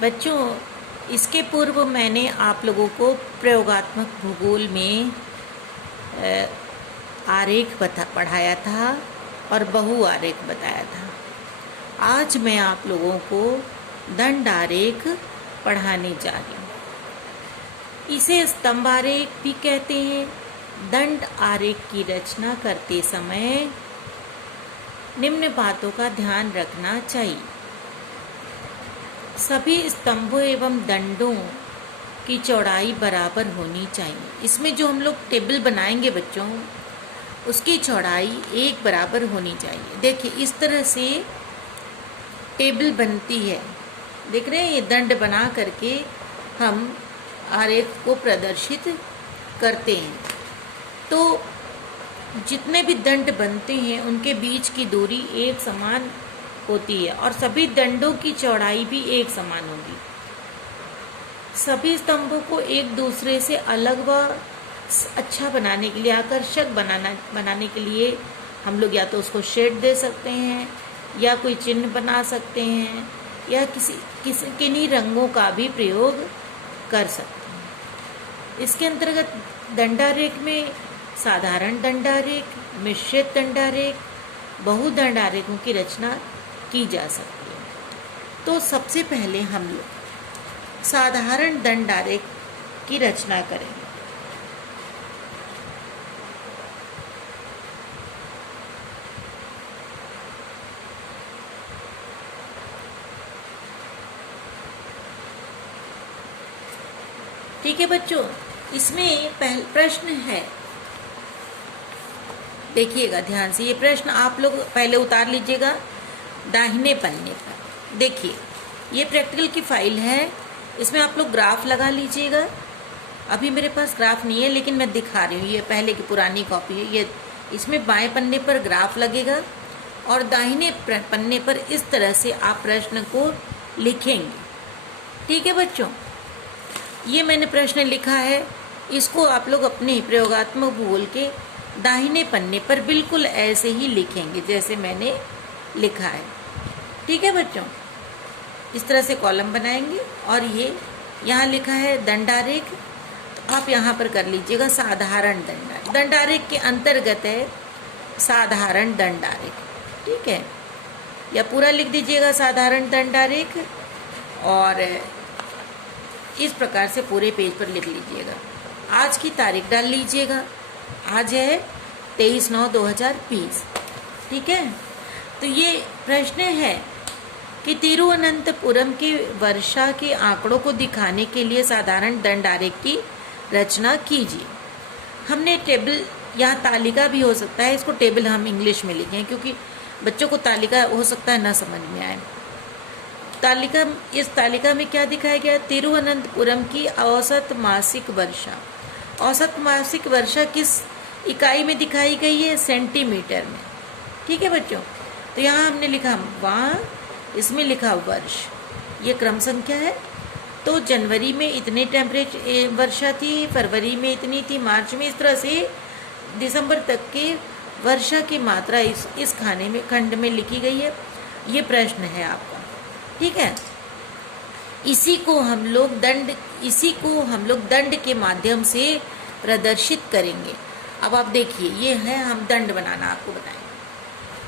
बच्चों, इसके पूर्व मैंने आप लोगों को प्रयोगात्मक भूगोल में आरेख पढ़ाया था और बहु आरेख बताया था। आज मैं आप लोगों को दंड आरेख पढ़ाने जा रही हूँ। इसे स्तंभ आरेख भी कहते हैं। दंड आरेख की रचना करते समय निम्न बातों का ध्यान रखना चाहिए। सभी स्तंभों एवं दंडों की चौड़ाई बराबर होनी चाहिए। इसमें जो हम लोग टेबल बनाएंगे बच्चों, उसकी चौड़ाई एक बराबर होनी चाहिए। देखिए, इस तरह से टेबल बनती है। देख रहे हैं, ये दंड बना करके हम आरेख को प्रदर्शित करते हैं। तो जितने भी दंड बनते हैं उनके बीच की दूरी एक समान होती है और सभी दंडों की चौड़ाई भी एक समान होगी। सभी स्तंभों को एक दूसरे से अलग व अच्छा बनाने के लिए, आकर्षक बनाने के लिए हम लोग या तो उसको शेड दे सकते हैं या कोई चिन्ह बना सकते हैं या किन्हीं रंगों का भी प्रयोग कर सकते हैं। इसके अंतर्गत दंडारेख में साधारण दंडारेख, मिश्रित दंडारेख, बहुदंडारेखों की रचना की जा सकती है। तो सबसे पहले हम लोग साधारण दंडारेख की रचना करेंगे। ठीक है बच्चों, इसमें प्रश्न है, देखिएगा ध्यान से। ये प्रश्न आप लोग पहले उतार लीजिएगा दाहिने पन्ने पर। देखिए, ये प्रैक्टिकल की फाइल है, इसमें आप लोग ग्राफ लगा लीजिएगा। अभी मेरे पास ग्राफ नहीं है लेकिन मैं दिखा रही हूँ, ये पहले की पुरानी कॉपी है। ये इसमें बाएं पन्ने पर ग्राफ लगेगा और दाहिने पन्ने पर इस तरह से आप प्रश्न को लिखेंगे। ठीक है बच्चों, ये मैंने प्रश्न लिखा है, इसको आप लोग अपने प्रयोगात्मक भूगोल के दाहिने पन्ने पर बिल्कुल ऐसे ही लिखेंगे जैसे मैंने लिखा है। ठीक है बच्चों, इस तरह से कॉलम बनाएंगे और ये यहाँ लिखा है दंडारेख, तो आप यहाँ पर कर लीजिएगा साधारण दंडारेख। दंडारेख के अंतर्गत है साधारण दंडारेख। ठीक है, या पूरा लिख दीजिएगा साधारण दंडारेख और इस प्रकार से पूरे पेज पर लिख लीजिएगा। आज की तारीख डाल लीजिएगा, आज है 23/9/2020। ठीक है, तो ये प्रश्न है कि तिरुवनंतपुरम के वर्षा के आंकड़ों को दिखाने के लिए साधारण दंड आरेख की रचना कीजिए। हमने टेबल, यहाँ तालिका भी हो सकता है, इसको टेबल हम इंग्लिश में लिखें क्योंकि बच्चों को तालिका हो सकता है ना समझ में आए। तालिका, इस तालिका में क्या दिखाया गया? तिरुवनंतपुरम की औसत मासिक वर्षा। औसत मासिक वर्षा किस इकाई में दिखाई गई है? सेंटीमीटर में। ठीक है बच्चों, तो यहाँ हमने लिखा वहाँ, इसमें लिखा वर्ष, ये क्रम संख्या है। तो जनवरी में इतने टेम्परेचर वर्षा थी, फरवरी में इतनी थी, मार्च में, इस तरह से दिसंबर तक के वर्षा की मात्रा इस खाने में खंड में लिखी गई है। ये प्रश्न है आपका। ठीक है, इसी को हम लोग दंड के माध्यम से प्रदर्शित करेंगे। अब आप देखिए, ये है, हम दंड बनाना आपको बताएंगे।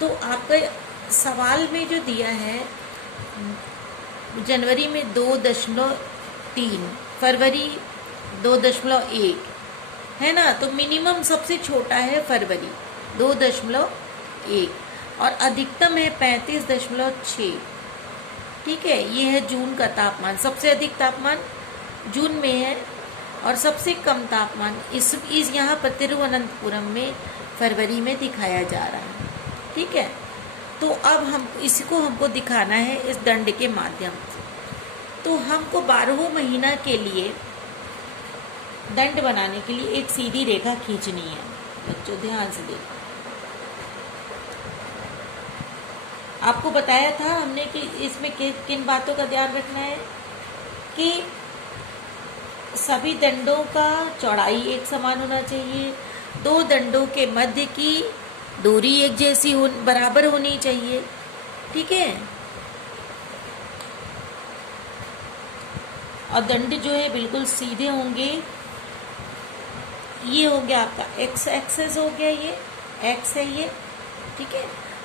तो आपका सवाल में जो दिया है, जनवरी में 2.3, फरवरी 2.1 है ना, तो मिनिमम सबसे छोटा है फरवरी 2.1 और अधिकतम है 35.6। ठीक है, ये है जून का तापमान। सबसे अधिक तापमान जून में है और सबसे कम तापमान इस यहाँ पर तिरुवनंतपुरम में फरवरी में दिखाया जा रहा है। ठीक है, तो अब हमको दिखाना है इस दंड के माध्यम से। तो हमको 12 महीना के लिए दंड बनाने के लिए एक सीधी रेखा खींचनी है। बच्चों ध्यान से देखो, आपको बताया था हमने कि इसमें किन बातों का ध्यान रखना है कि सभी दंडों का चौड़ाई एक समान होना चाहिए, दो दंडों के मध्य की दूरी एक जैसी बराबर होनी चाहिए। ठीक है, और दंड जो है बिल्कुल सीधे होंगे। ये हो गया आपका एक्स एक्सेस हो गया, ये एक्स है ये, ठीक है।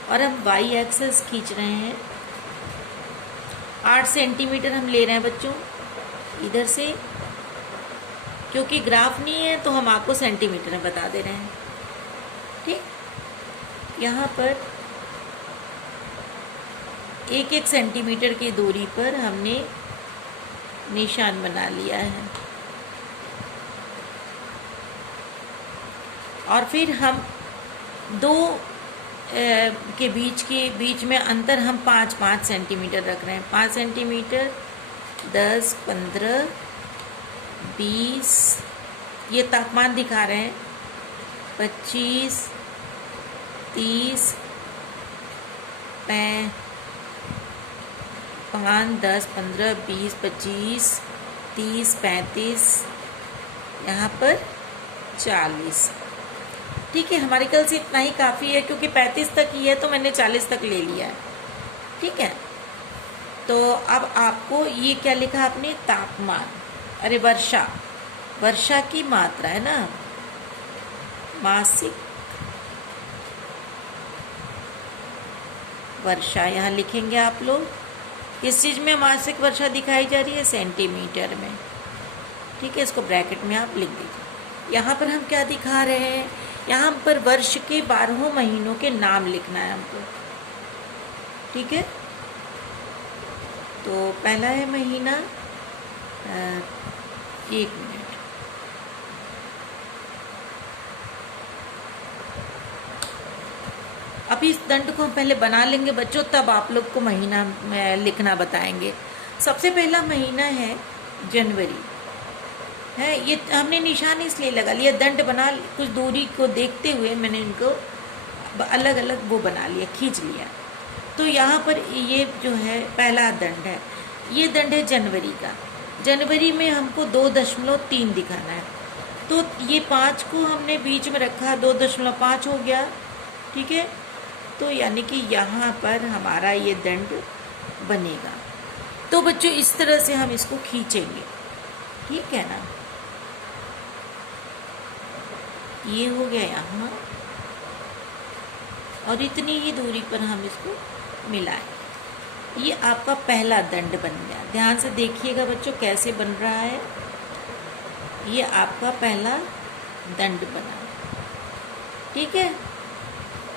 और हम वाई एक्सेस खींच रहे हैं, 8 सेंटीमीटर हम ले रहे हैं बच्चों इधर से, क्योंकि ग्राफ नहीं है तो हम आपको सेंटीमीटर में बता दे रहे हैं, ठीक। यहाँ पर 1-1 सेंटीमीटर की दूरी पर हमने निशान बना लिया है। और फिर हम दो के बीच में अंतर हम 5-5 सेंटीमीटर रख रहे हैं। 5 सेंटीमीटर, 10, 15, 20, ये तापमान दिखा रहे हैं, 25, 30, 5, 10, 15, 20, 25, 30, 35, यहाँ पर 40, ठीक है। हमारे ख्याल से इतना ही काफ़ी है, क्योंकि 35 तक ही है तो मैंने 40 तक ले लिया है, ठीक है। तो अब आपको ये क्या लिखा आपने, तापमान, अरे वर्षा की मात्रा है ना, मासिक वर्षा यहाँ लिखेंगे आप लोग। किस चीज़ में मासिक वर्षा दिखाई जा रही है, सेंटीमीटर में, ठीक है। इसको ब्रैकेट में आप लिख दीजिए। यहाँ पर हम क्या दिखा रहे हैं, यहाँ पर वर्ष के 12 महीनों के नाम लिखना है हमको, ठीक है। तो पहला है महीना, 1 मिनट, अब इस दंड को हम पहले बना लेंगे बच्चों, तब आप लोग को महीना लिखना बताएंगे। सबसे पहला महीना है जनवरी, है, ये हमने निशान इसलिए लगा लिया, दंड बना, कुछ दूरी को देखते हुए मैंने इनको अलग अलग वो बना लिया, खींच लिया। तो यहाँ पर ये जो है पहला दंड है, ये दंड है जनवरी का। जनवरी में हमको 2.3 दिखाना है, तो ये 5 को हमने बीच में रखा, 2.5 हो गया, ठीक है। तो यानी कि यहाँ पर हमारा ये दंड बनेगा। तो बच्चों इस तरह से हम इसको खींचेंगे, ठीक है ना। ये हो गया यहाँ, और इतनी ही दूरी पर हम इसको मिलाएं। ये आपका पहला दंड बन गया। ध्यान से देखिएगा बच्चों कैसे बन रहा है। ये आपका पहला दंड बना, ठीक है।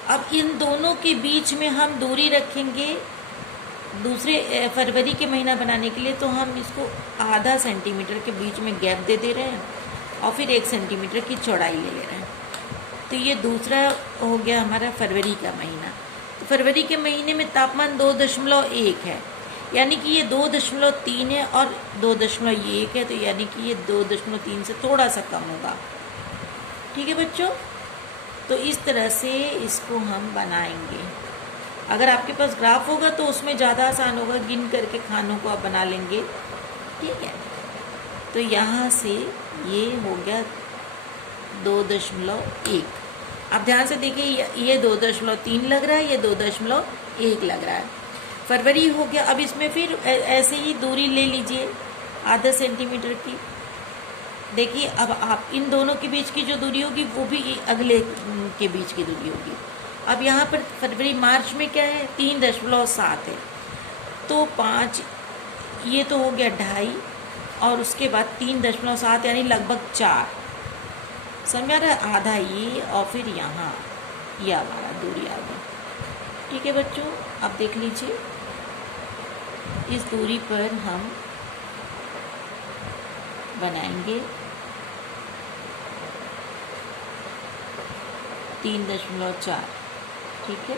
अब इन दोनों के बीच में हम दूरी रखेंगे दूसरे फरवरी के महीना बनाने के लिए, तो हम इसको आधा सेंटीमीटर के बीच में गैप दे रहे हैं, और फिर 1 सेंटीमीटर की चौड़ाई ले रहे हैं। तो ये दूसरा हो गया हमारा फरवरी का महीना। तो फरवरी के महीने में तापमान 2.1 है, यानी कि ये 2.3 है, और 2.1 है, तो यानी कि ये 2.3 से थोड़ा सा कम होगा, ठीक है बच्चों। तो इस तरह से इसको हम बनाएंगे। अगर आपके पास ग्राफ होगा तो उसमें ज़्यादा आसान होगा, गिन करके खानों को आप बना लेंगे, ठीक है। तो यहाँ से ये हो गया 2.1। आप ध्यान से देखिए, ये 2.3 लग रहा है, ये 2.1 लग रहा है। फरवरी हो गया। अब इसमें फिर ऐसे ही दूरी ले लीजिए आधा सेंटीमीटर की। देखिए अब आप इन दोनों के बीच की जो दूरी होगी वो भी अगले के बीच की दूरी होगी। अब यहाँ पर फरवरी मार्च में क्या है, 3.7 है, तो 5, ये तो हो गया 2.5, और उसके बाद 3.7 यानी लगभग 4, समझ रहा है, आधा ये, और फिर यहाँ ये हमारा दूरी आ गई, ठीक है बच्चों। अब देख लीजिए इस दूरी पर हम बनाएंगे 3.4, ठीक है।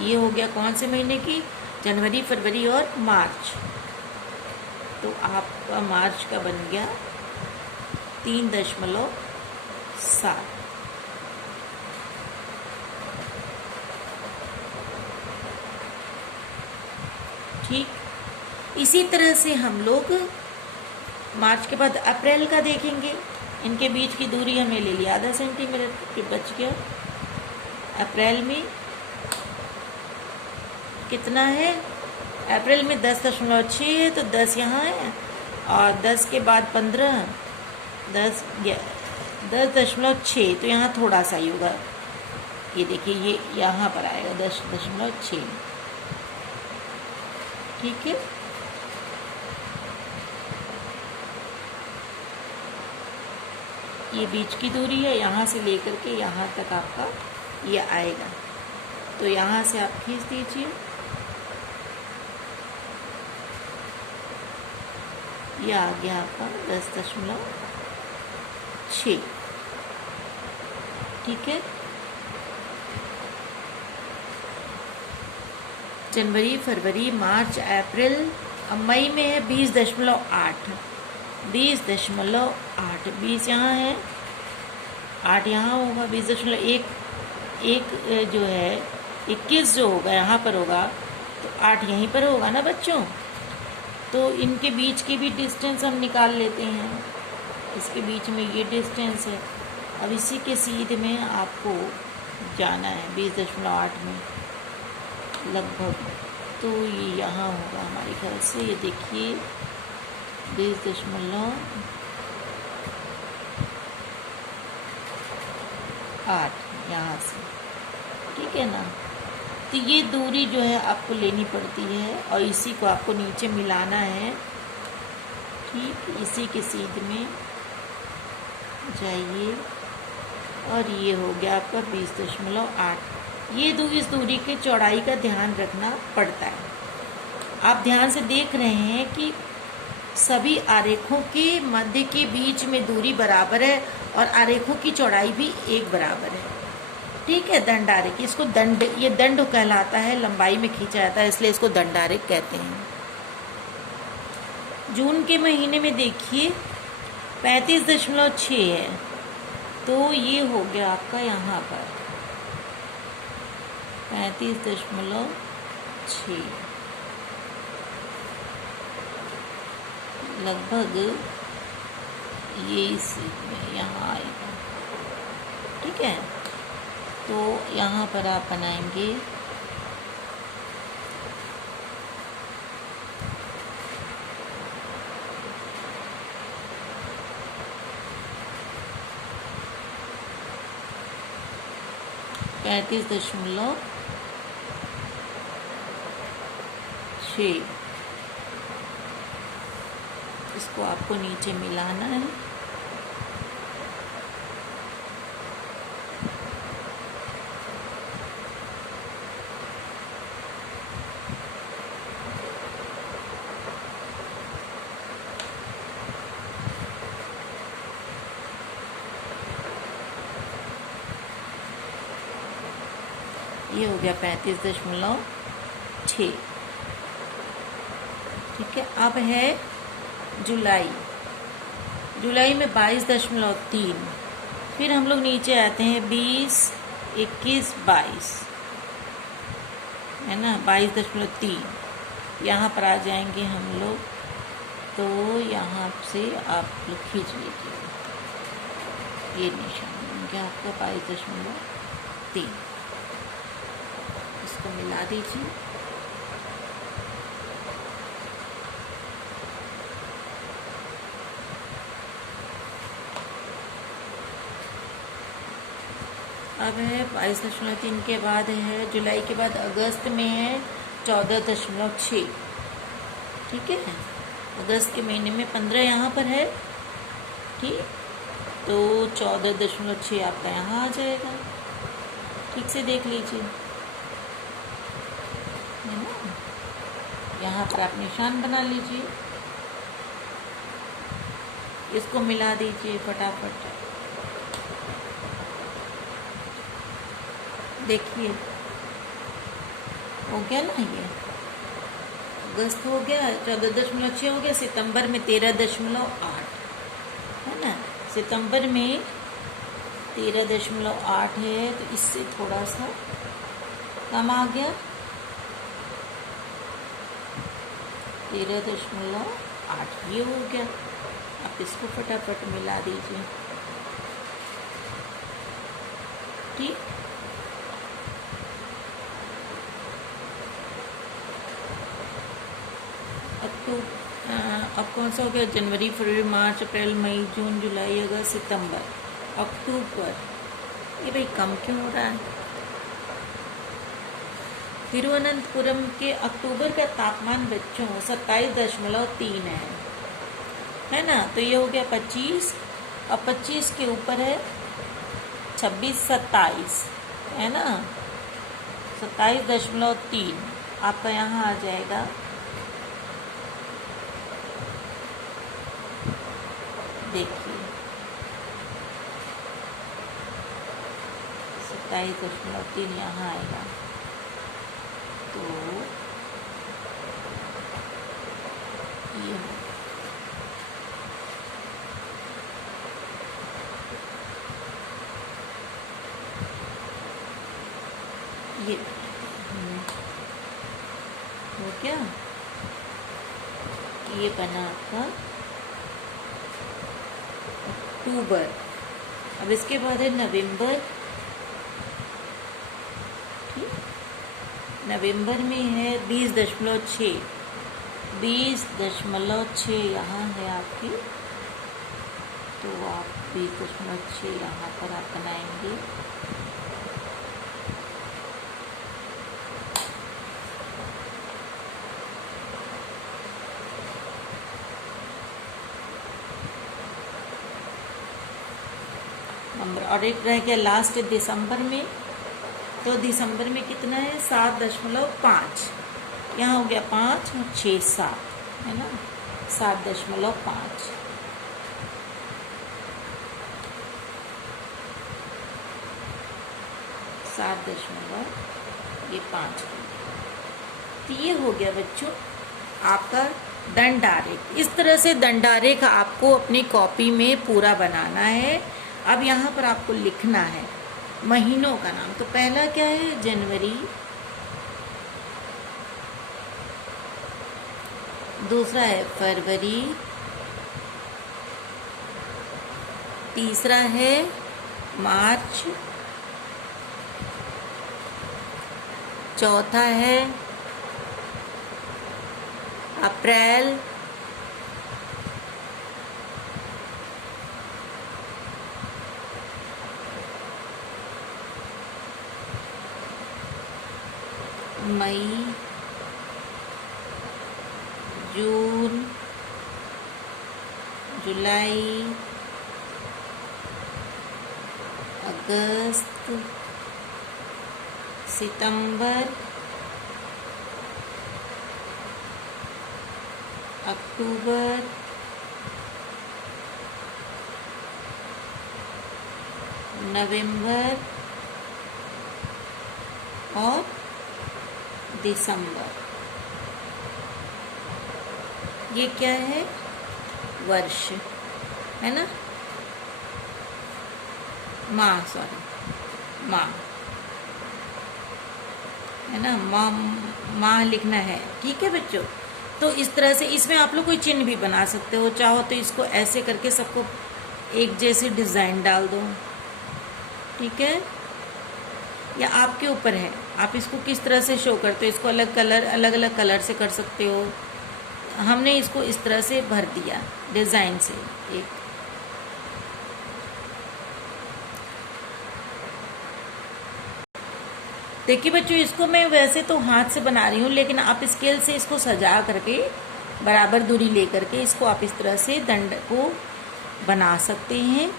ये हो गया कौन से महीने की, जनवरी, फरवरी और मार्च। तो आपका मार्च का बन गया 3.7। ठीक, इसी तरह से हम लोग मार्च के बाद अप्रैल का देखेंगे। इनके बीच की दूरी हमने ले लिया आधा सेंटीमीटर, फिर बच गया। अप्रैल में कितना है अप्रैल में 10.6 है, तो 10 यहाँ है और 10 के बाद 15, 10.6, तो यहाँ थोड़ा सा ही होगा। ये देखिए ये यहाँ पर आएगा 10.6। ठीक है, ये बीच की दूरी है, यहाँ से लेकर के यहाँ तक आपका ये आएगा। तो यहाँ से आप खींच दीजिए, ये आ गया आपका 10.6। ठीक है, जनवरी, फरवरी, मार्च, अप्रैल, अब मई में है 20.8, 20.8, 20 यहाँ है, 8 यहाँ होगा, 20.1, जो है 21 जो होगा यहाँ पर होगा, तो 8 यहीं पर होगा ना बच्चों। तो इनके बीच की भी डिस्टेंस हम निकाल लेते हैं, इसके बीच में ये डिस्टेंस है। अब इसी के सीध में आपको जाना है 20.8 में लगभग, तो ये यहाँ होगा हमारे ख्याल से। ये देखिए 20.8 यहाँ से, ठीक है ना। तो ये दूरी जो है आपको लेनी पड़ती है और इसी को आपको नीचे मिलाना है। ठीक, इसी के सीध में जाइए और ये हो गया आपका 20.8। ये इस दूरी की चौड़ाई का ध्यान रखना पड़ता है। आप ध्यान से देख रहे हैं कि सभी आरेखों के मध्य के बीच में दूरी बराबर है और आरेखों की चौड़ाई भी एक बराबर है। ठीक है, दंडारेख, इसको दंड, ये दंड कहलाता है, लंबाई में खींचा जाता है, इसलिए इसको दंडारेख कहते हैं। जून के महीने में देखिए 35.6 है, तो ये हो गया आपका यहाँ पर 35.6 लगभग, ये यहाँ आएगा। ठीक है, तो यहाँ पर आप बनाएंगे $35.6, इसको आपको नीचे मिलाना है। ये हो गया 35.6। ठीक है, अब है जुलाई। जुलाई में 22.3, फिर हम लोग नीचे आते हैं 20, 21, 22, है ना, 22.3, यहाँ पर आ जाएंगे हम लोग। तो यहाँ से आप लोग खींच लीजिए, ये निशान बन गया आपका 22.3, इसको मिला दीजिए। अब है 22.3 के बाद है, जुलाई के बाद अगस्त में है 14.6। ठीक है, अगस्त के महीने में 15 यहाँ पर है। ठीक, तो 14.6 आपका यहाँ आ जाएगा। ठीक से देख लीजिए, है ना, यहाँ पर आप निशान बना लीजिए, इसको मिला दीजिए फटाफट। देखिए हो गया ना, ये अगस्त हो गया 14.6 हो गया, सितंबर में 13.8 है ना, सितंबर में 13.8 है, तो इससे थोड़ा सा कम आ गया 13.8, ये हो गया। आप इसको फटाफट मिला दीजिए। ठीक, अब कौन सा हो गया? जनवरी, फरवरी, मार्च, अप्रैल, मई, जून, जुलाई, अगस्त, सितंबर, अक्टूबर। ये भाई कम क्यों हो रहा है? तिरुवनंतपुरम के अक्टूबर का तापमान बच्चों 27.3 है ना? तो ये हो गया 25, और 25 के ऊपर है 26, 27, है ना? 27.3 आपका यहाँ आ जाएगा। देखिए 27.3 यहाँ आएगा। तो ये हो क्या? ये बना आपका अक्टूबर। अब इसके बाद है नवंबर। ठीक, नवंबर में है 20.6, 20.6 यहाँ है आपकी। तो आप 20.6 यहाँ पर आप बनाएंगे। नंबर, और एक रह गया लास्ट दिसंबर में। तो दिसंबर में कितना है? 7.5। यहाँ हो गया 5 और 6, 7, है ना? 7.5। ये 5। तो ये हो गया बच्चों आपका दंडारेख। इस तरह से दंडारेख आपको अपनी कॉपी में पूरा बनाना है। अब यहाँ पर आपको लिखना है महीनों का नाम। तो पहला क्या है? जनवरी, दूसरा है फरवरी, तीसरा है मार्च, चौथा है अप्रैल, मई, जून, जुलाई, अगस्त, सितंबर, अक्टूबर, नवंबर और दिसंबर। ये क्या है? वर्ष, है ना? माह, सॉरी, माह, है ना? माह लिखना है। ठीक है बच्चों? तो इस तरह से इसमें आप लोग कोई चिन्ह भी बना सकते हो। चाहो तो इसको ऐसे करके सबको एक जैसे डिज़ाइन डाल दो। ठीक है? या आपके ऊपर है, आप इसको किस तरह से शो करते हो। इसको अलग अलग कलर से कर सकते हो। हमने इसको इस तरह से भर दिया डिज़ाइन से एक। देखिए बच्चों, इसको मैं वैसे तो हाथ से बना रही हूँ, लेकिन आप स्केल से इसको सजा करके बराबर दूरी ले करके इसको आप इस तरह से दंड को बना सकते हैं।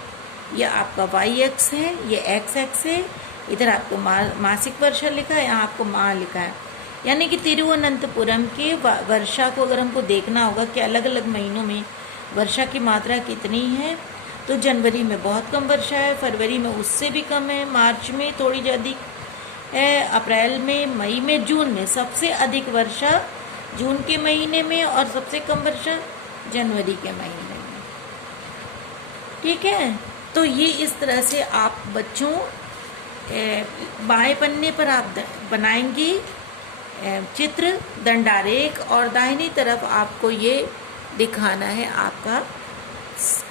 ये आपका y-अक्ष है, ये x-अक्ष है। इधर आपको मासिक वर्षा लिखा है, यहाँ आपको माह लिखा है। यानी कि तिरुवनंतपुरम के वर्षा को अगर हमको देखना होगा कि अलग अलग महीनों में वर्षा की मात्रा कितनी है, तो जनवरी में बहुत कम वर्षा है, फरवरी में उससे भी कम है, मार्च में थोड़ी अधिक है, अप्रैल में, मई में, जून में सबसे अधिक वर्षा जून के महीने में और सबसे कम वर्षा जनवरी के महीने में। ठीक है? तो ये इस तरह से आप बच्चों बाएं पन्ने पर आप बनाएंगे चित्र दंडारेख, और दाहिनी तरफ आपको ये दिखाना है आपका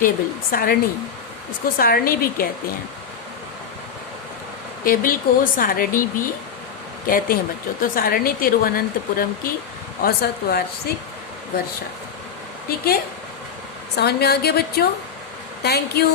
टेबल, सारणी। इसको सारणी भी कहते हैं, टेबल को सारणी भी कहते हैं बच्चों। तो सारणी तिरुवनंतपुरम की औसत वार्षिक वर्षा। ठीक है, समझ में आ गया बच्चों? Thank you.